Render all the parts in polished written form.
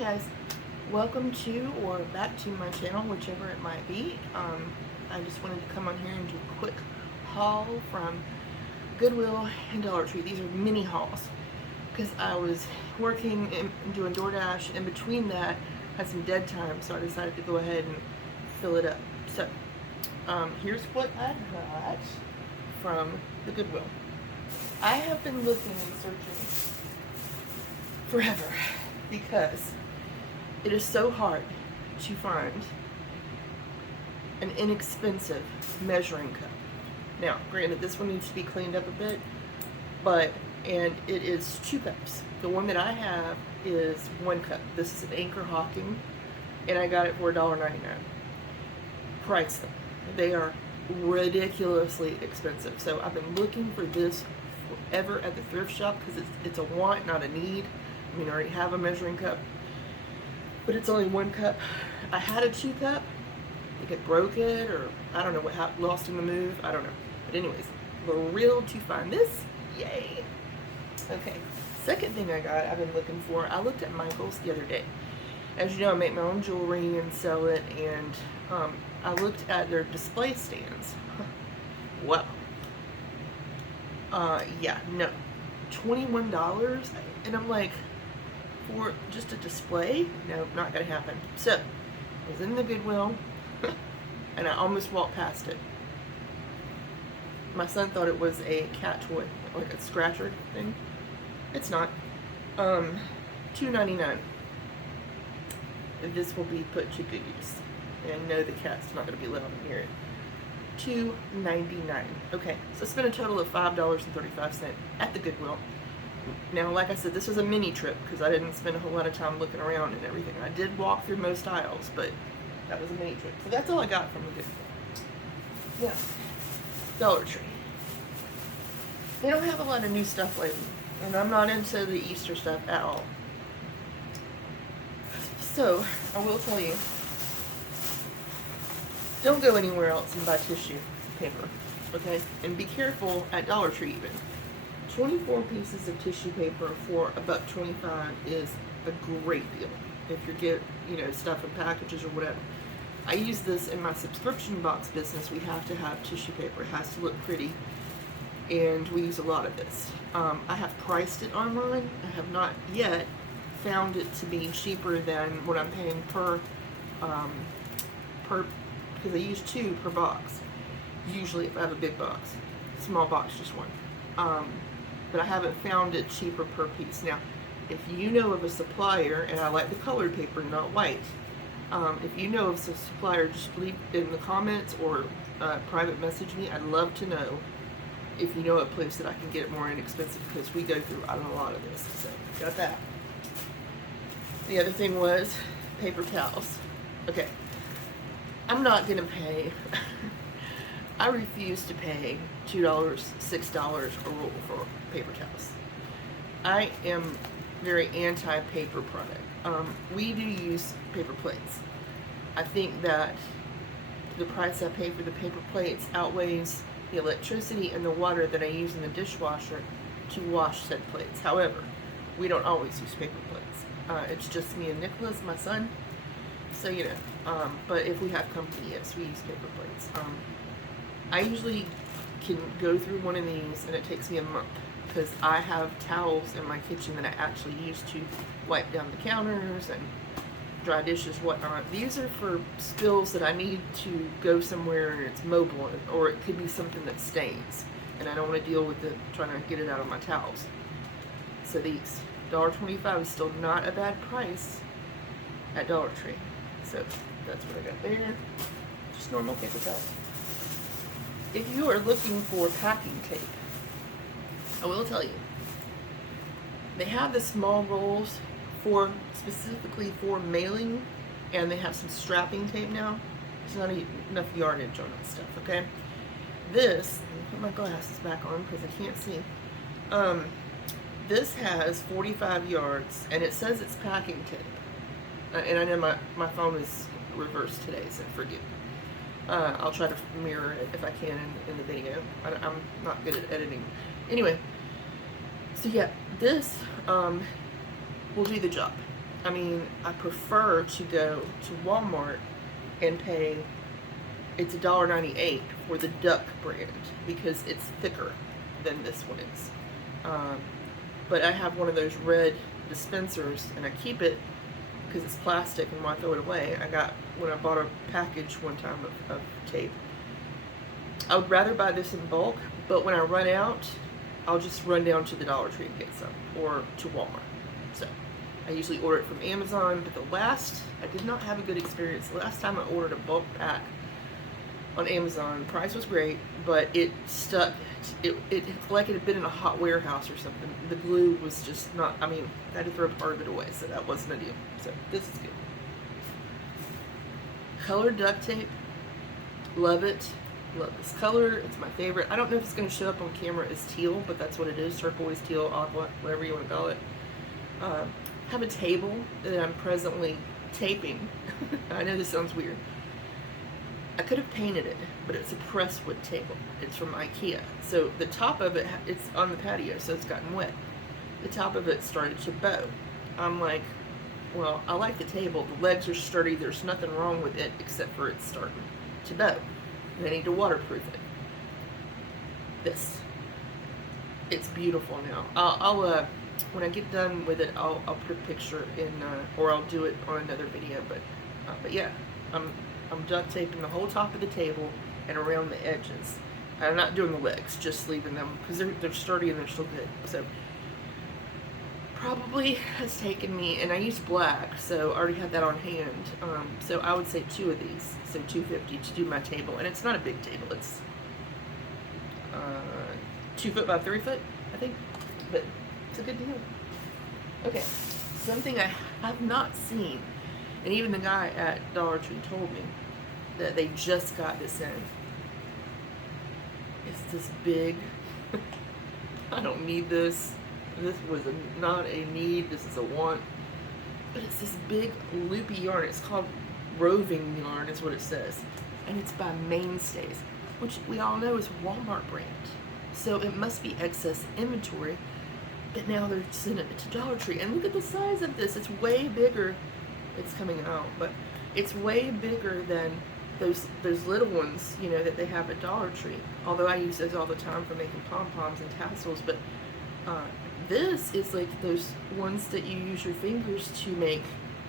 guys, welcome to or back to my channel, whichever it might be. I just wanted to come on here and do a quick haul from Goodwill and Dollar Tree. These are mini hauls because I was working and doing DoorDash, and in between that had some dead time, so I decided to go ahead and fill it up. So here's what I got from the Goodwill. I have been looking and searching forever because it is so hard to find an inexpensive measuring cup. Now, granted, this one needs to be cleaned up a bit, and it is 2 cups. The one that I have is 1 cup. This is an Anchor Hawking, and I got it for $1.99. Price them. They are ridiculously expensive. So I've been looking for this forever at the thrift shop because it's a want, not a need. I mean, I already have a measuring cup, but it's only 1 cup. I had a 2 cup. I think it broke it, or I don't know what happened, lost in the move. I don't know. But anyways, we're real to find this. Yay. Okay. Second thing I got, I've been looking for. I looked at Michael's the other day. As you know, I make my own jewelry and sell it, and I looked at their display stands. Well, yeah, no, $21, and I'm like, for just a display? No, not gonna happen. So, I was in the Goodwill, and I almost walked past it. My son thought it was a cat toy, like a scratcher thing. It's not. $2.99. This will be put to good use. And no, the cat's not going to be let on near it. $2.99. Okay, so I spent a total of $5.35 at the Goodwill. Now, like I said, this was a mini trip because I didn't spend a whole lot of time looking around and everything. I did walk through most aisles, but that was a mini trip. So that's all I got from the Goodwill. Yeah. Dollar Tree. They don't have a lot of new stuff lately, and I'm not into the Easter stuff at all. So, I will tell you, don't go anywhere else and buy tissue paper, okay? And be careful at Dollar Tree even. 24 pieces of tissue paper for $1.25 is a great deal if you get, stuff in packages or whatever. I use this in my subscription box business. We have to have tissue paper. It has to look pretty, and we use a lot of this. I have priced it online. I have not yet found it to be cheaper than what I'm paying per because I use 2 per box. Usually if I have a big box. Small box, just 1. But I haven't found it cheaper per piece. Now, if you know of a supplier, and I like the colored paper, not white, if you know of a supplier, just leave in the comments or private message me. I'd love to know if you know a place that I can get it more inexpensive, because we go through a lot of this. So, got that. The other thing was paper towels. Okay, I'm not gonna pay. I refuse to pay $2, $6 a roll for paper towels. I am very anti-paper product. We do use paper plates. I think that the price I pay for the paper plates outweighs the electricity and the water that I use in the dishwasher to wash said plates. However, we don't always use paper plates. It's just me and Nicholas, my son. So, but if we have company, yes, we use paper plates. I usually can go through one of these and it takes me a month because I have towels in my kitchen that I actually use to wipe down the counters and dry dishes, whatnot. These are for spills that I need to go somewhere and it's mobile, or it could be something that stains and I don't want to deal with trying to get it out of my towels. So these $1.25 is still not a bad price at Dollar Tree. So that's what I got there. Just normal paper towels. If you are looking for packing tape, I will tell you, they have the small rolls specifically for mailing, and they have some strapping tape now. There's not enough yardage on that stuff, okay? This, let me put my glasses back on because I can't see. This has 45 yards, and it says it's packing tape. And I know my phone is reversed today, so forgive me. I'll try to mirror it if I can in the video. I'm not good at editing. Anyway, so yeah, this will do the job. I mean, I prefer to go to Walmart and pay, it's $1.98 for the Duck brand because it's thicker than this one is. But I have one of those red dispensers and I keep it because it's plastic and when I throw it away, I got, when I bought a package one time of tape, I would rather buy this in bulk, but when I run out, I'll just run down to the Dollar Tree and get some, or to Walmart. So I usually order it from Amazon, but I did not have a good experience. The last time I ordered a bulk pack on Amazon, the price was great, but it stuck, it like it had been in a hot warehouse or something. The glue was just not, I mean, I had to throw part of it away, so that wasn't a deal. So this is good. Colored duct tape, love it. Love this color, it's my favorite. I don't know if it's going to show up on camera as teal, but that's what it is, turquoise, teal, aqua, whatever you want to call it. Have a table that I'm presently taping. I know this sounds weird. I could have painted it, but it's a presswood table. It's from IKEA. So the top of it, it's on the patio, so it's gotten wet. The top of it started to bow. I'm like, well, I like the table. The legs are sturdy. There's nothing wrong with it except for it's starting to bow. I need to waterproof it. It's beautiful now. I'll when I get done with it, I'll put a picture in, or I'll do it on another video. But yeah, I'm duct taping the whole top of the table and around the edges. I'm not doing the legs, just leaving them because they're sturdy and they're still good. So probably has taken me, and I used black, so I already had that on hand. So I would say 2 of these, so $2.50 to do my table, and it's not a big table. It's 2 foot by 3 foot, I think, but it's a good deal. Okay, something I have not seen, and even the guy at Dollar Tree told me that they just got this in. It's this big. I don't need this. This was not a need, this is a want. But it's this big loopy yarn. It's called roving yarn is what it says. And it's by Mainstays, which we all know is Walmart brand. So it must be excess inventory. But now they're sending it to Dollar Tree. And look at the size of this. It's way bigger. It's coming out, but it's way bigger than those little ones, you know, that they have at Dollar Tree. Although I use those all the time for making pom-poms and tassels, but this is like those ones that you use your fingers to make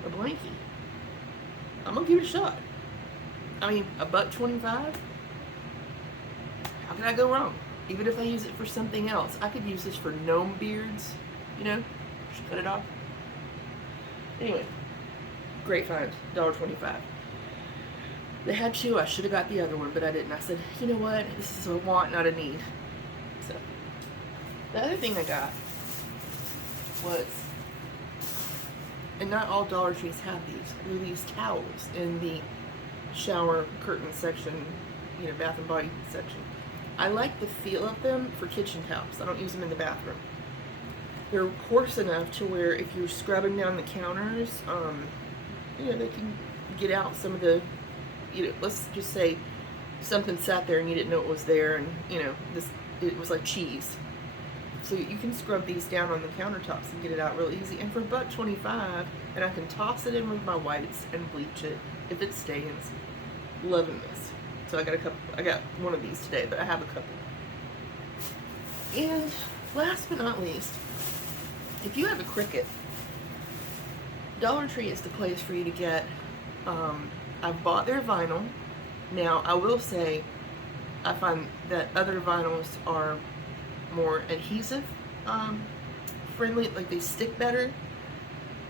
a blankie. I'm gonna give it a shot. I mean, $1.25? How can I go wrong? Even if I use it for something else. I could use this for gnome beards, you know, just cut it off. Anyway, great find, $1.25. They had 2, I should have got the other one, but I didn't. I said, you know what, this is a want, not a need. So, the other thing I got was, and not all Dollar Trees have these, there are these towels in the shower curtain section, you know, bath and body section. I like the feel of them for kitchen towels. I don't use them in the bathroom. They're coarse enough to where if you're scrubbing down the counters, you know, they can get out some of the, you know, let's just say something sat there and you didn't know it was there, and you know, it was like cheese. So you can scrub these down on the countertops and get it out real easy. And for $1.25, and I can toss it in with my whites and bleach it if it stains. Loving this. So I got a couple. I got one of these today, but I have a couple. And last but not least, if you have a Cricut, Dollar Tree is the place for you to get. I've bought their vinyl. Now I will say, I find that other vinyls are more adhesive friendly, like they stick better.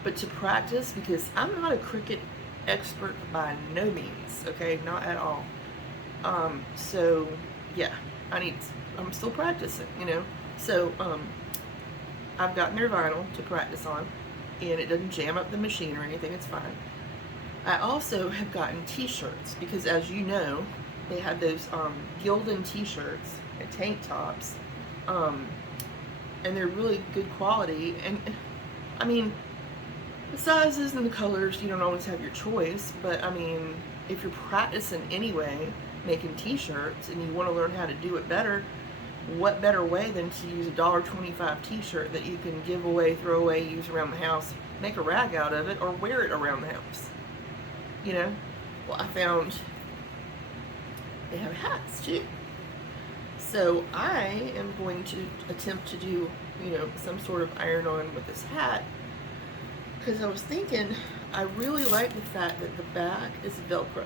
But to practice, because I'm not a Cricut expert by no means, okay, not at all. So yeah, I'm still practicing, you know. So I've gotten their vinyl to practice on, and it doesn't jam up the machine or anything, it's fine. I also have gotten t-shirts, because as you know, they had those Gildan t-shirts and tank tops, and they're really good quality. And I mean, the sizes and the colors, you don't always have your choice, but I mean, if you're practicing anyway, making t-shirts, and you want to learn how to do it better, what better way than to use a $1.25 t-shirt that you can give away, throw away, use around the house, make a rag out of it, or wear it around the house, you know? Well, I found they have hats too. So I am going to attempt to do, you know, some sort of iron-on with this hat, because I was thinking, I really like the fact that the back is Velcro.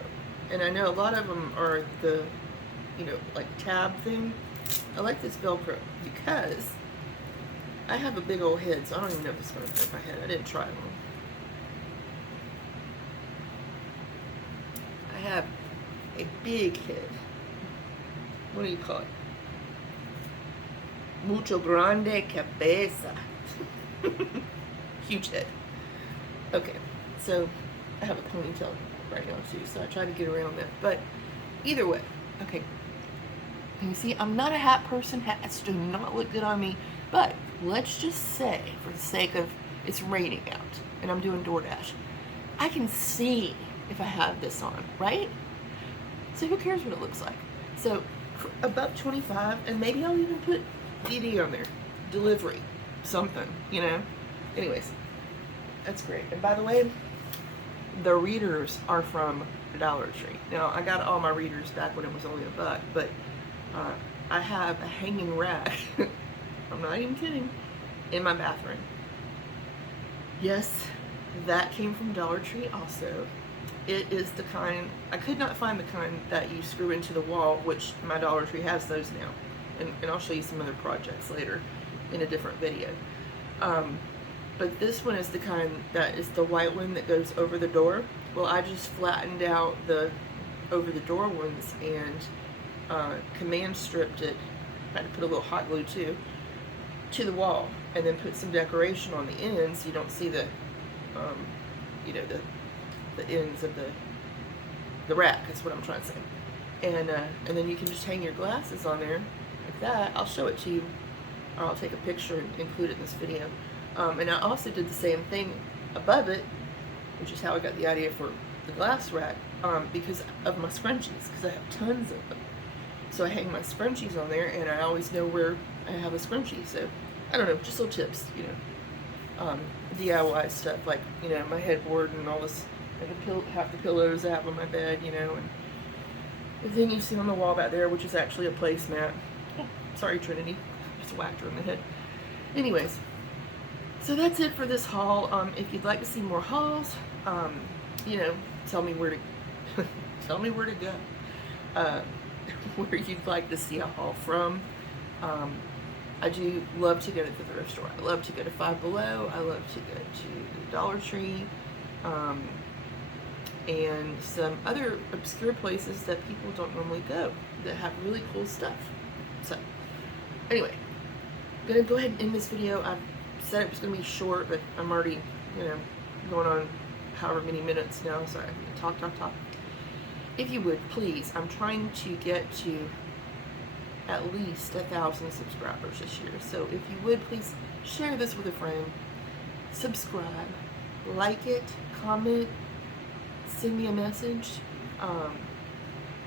And I know a lot of them are the, you know, like tab thing. I like this Velcro because I have a big old head, so I don't even know if it's going to fit my head. I didn't try it on. I have a big head. What do you call it? Mucho grande cabeza. Huge head. Okay, so I have a ponytail right now too, so I try to get around that. But either way, okay. And you see, I'm not a hat person. Hats do not look good on me. But let's just say, for the sake of it's raining out and I'm doing DoorDash, I can see if I have this on, right? So who cares what it looks like? So for about 25, and maybe I'll even put DD on there, delivery, something, you know. Anyways, that's great. And by the way, the readers are from Dollar Tree. Now I got all my readers back when it was only $1, but I have a hanging rag. I'm not even kidding. In my bathroom. Yes, that came from Dollar Tree also. It is the kind, I could not find the kind that you screw into the wall, which my Dollar Tree has those now. And I'll show you some other projects later in a different video. But this one is the kind that is the white one that goes over the door. Well, I just flattened out the over the door ones and command stripped it. I had to put a little hot glue too to the wall, and then put some decoration on the ends so you don't see the you know, the ends of the rack. That's what I'm trying to say. And then you can just hang your glasses on there like that. I'll show it to you, or I'll take a picture and include it in this video. And I also did the same thing above it, which is how I got the idea for the glass rack, because of my scrunchies, because I have tons of them. So I hang my scrunchies on there, and I always know where I have a scrunchie. So I don't know, just little tips, you know, DIY stuff, like, you know, my headboard and all this, like half the pillows I have on my bed, you know, and the thing you see on the wall back there, which is actually a placemat. Oh, sorry, Trinity, just whacked her in the head. Anyways. So that's it for this haul. If you'd like to see more hauls, you know, tell me where to tell me where to go. Where you'd like to see a haul from. I do love to go to the thrift store. I love to go to Five Below. I love to go to the Dollar Tree, and some other obscure places that people don't normally go that have really cool stuff. So anyway, I'm gonna go ahead and end this video. I've said it was going to be short, but I'm already, you know, going on however many minutes now, so I can talk. If you would, please, I'm trying to get to at least 1,000 subscribers this year. So if you would, please share this with a friend, subscribe, like it, comment, send me a message,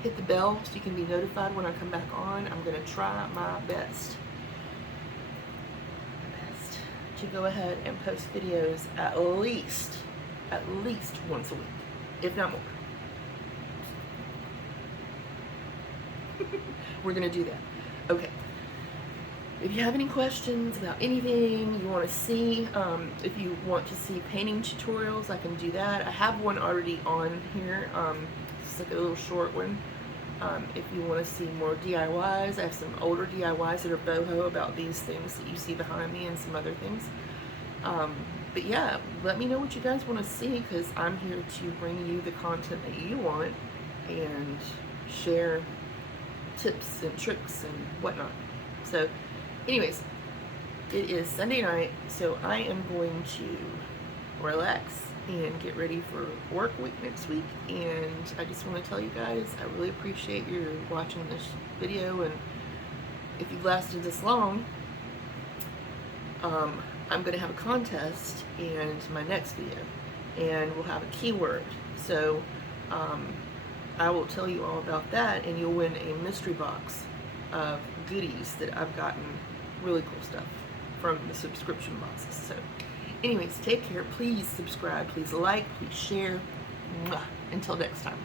hit the bell so you can be notified when I come back on. I'm going to try my best to go ahead and post videos at least once a week, if not more. We're gonna do that. Okay. If you have any questions about anything you want to see, if you want to see painting tutorials, I can do that. I have one already on here. It's like a little short one. If you want to see more DIYs, I have some older DIYs that are boho about these things that you see behind me and some other things. But yeah, let me know what you guys want to see, because I'm here to bring you the content that you want and share tips and tricks and whatnot. So anyways, it is Sunday night, so I am going to relax and get ready for work week next week. And I just want to tell you guys, I really appreciate you watching this video, and if you've lasted this long, I'm going to have a contest in my next video, and we'll have a keyword. So I will tell you all about that, and you'll win a mystery box of goodies that I've gotten, really cool stuff from the subscription boxes. So anyways, take care. Please subscribe, please like, please share. Mwah. Until next time.